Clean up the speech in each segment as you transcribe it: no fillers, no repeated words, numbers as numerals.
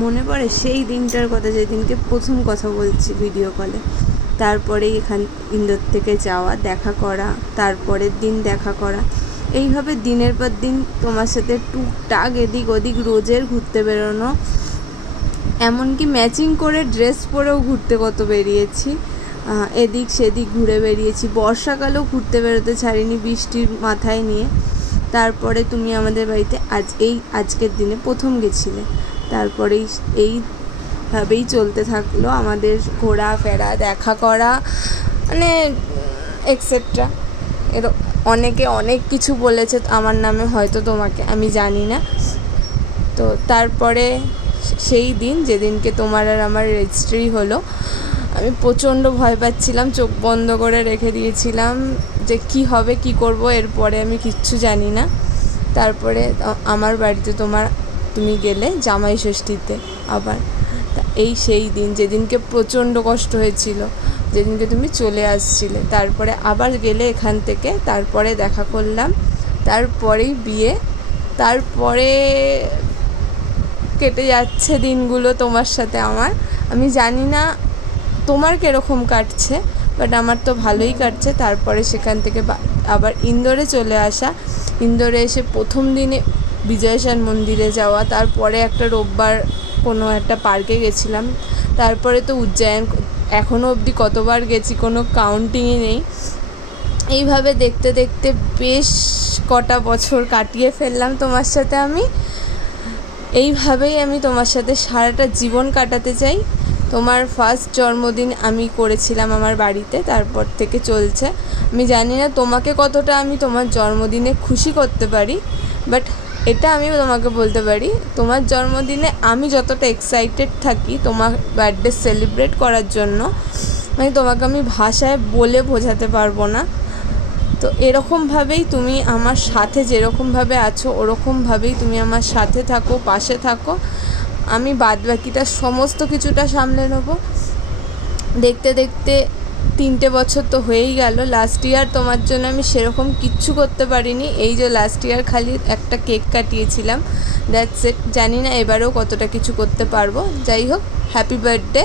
মনে পড়ে সেই দিনটার কথা, যেদিনকে প্রথম কথা বলছি ভিডিও কলে। তারপরে এখান ইন্দোর থেকে যাওয়া, দেখা করা, তারপরের দিন দেখা করা, এইভাবে দিনের পর দিন তোমার সাথে টুকটাক এদিক ওদিক রোজের ঘুরতে বেরোনো, এমনকি ম্যাচিং করে ড্রেস পরেও ঘুরতে কত বেরিয়েছি, এদিক সেদিক ঘুরে বেরিয়েছি। বর্ষাকালেও ঘুরতে বেরোতে ছাড়িনি বৃষ্টির মাথায় নিয়ে। তারপরে তুমি আমাদের বাড়িতে আজকের দিনে প্রথম গেছিলে। তারপরেই এইভাবেই চলতে থাকলো আমাদের ঘোরাফেরা, দেখা করা, মানে এক্সেট্রা। এর অনেকে অনেক কিছু বলেছে আমার নামে, হয়তো তোমাকে, আমি জানি না। তো তারপরে সেই দিন যেদিনকে তোমার আর আমার রেজিস্ট্রি হলো, আমি প্রচণ্ড ভয় পাচ্ছিলাম, চোখ বন্ধ করে রেখে দিয়েছিলাম যে কি হবে, কি করব, এরপরে আমি কিচ্ছু জানি না। তারপরে আমার বাড়িতে তুমি গেলে জামাই ষষ্ঠীতে আবার। সেই দিন যেদিনকে প্রচণ্ড কষ্ট হয়েছিল, যেদিনকে তুমি চলে আসছিলে, তারপরে আবার গেলে এখান থেকে, তারপরে দেখা করলাম, তারপরেই বিয়ে, তারপরে কেটে যাচ্ছে দিনগুলো তোমার সাথে আমার। আমি জানি না তোমার কীরকম কাটছে, বাট আমার তো ভালোই কাটছে। তারপরে সেখান থেকে আবার ইন্দোরে চলে আসা, ইন্দোরে এসে প্রথম দিনে বিজয়েশান মন্দিরে যাওয়া, তারপরে একটা রোববার কোনো একটা পার্কে গেছিলাম, তারপরে তো উজ্জয়ন, এখনও অবধি কতবার গেছি কোনো কাউন্টিংই নেই। এইভাবে দেখতে দেখতে বেশ কটা বছর কাটিয়ে ফেললাম তোমার সাথে আমি। এইভাবেই আমি তোমার সাথে সারাটা জীবন কাটাতে চাই। তোমার ফার্স্ট জন্মদিন আমি করেছিলাম আমার বাড়িতে, তারপর থেকে চলছে। আমি জানি না তোমাকে কতটা আমি তোমার জন্মদিনে খুশি করতে পারি, বাট এটা আমি তোমাকে বলতে পারি, তোমার জন্মদিনে আমি যতটা এক্সাইটেড থাকি তোমার বার্থডে সেলিব্রেট করার জন্য, মানে তোমাকে আমি ভাষায় বলে বোঝাতে পারবো না। তো এরকমভাবেই তুমি আমার সাথে যেরকমভাবে আছো ওরকমভাবেই তুমি আমার সাথে থাকো, পাশে থাকো। আমি বাদবাকিটা সমস্ত কিছুটা সামলে নেব। দেখতে দেখতে 3টে বছর তো হয়েই গেল। লাস্ট ইয়ার তোমার জন্য আমি সেরকম কিচ্ছু করতে পারিনি, এই যে লাস্ট ইয়ার খালি একটা কেক কাটিয়েছিলাম, দ্যাটস ইট। জানি না এবারেও কতটা কিছু করতে পারবো। যাই হোক, হ্যাপি বার্থডে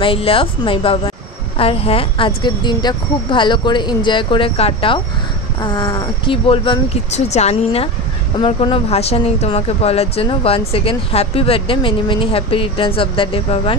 মাই লাভ, মাই বাবা। আর হ্যাঁ, আজকের দিনটা খুব ভালো করে এনজয় করে কাটাও। কি বলবো আমি কিচ্ছু জানি না, আমার কোনো ভাষা নেই তোমাকে বলার জন্য। Once again happy birthday, many many happy returns of the day Pawan.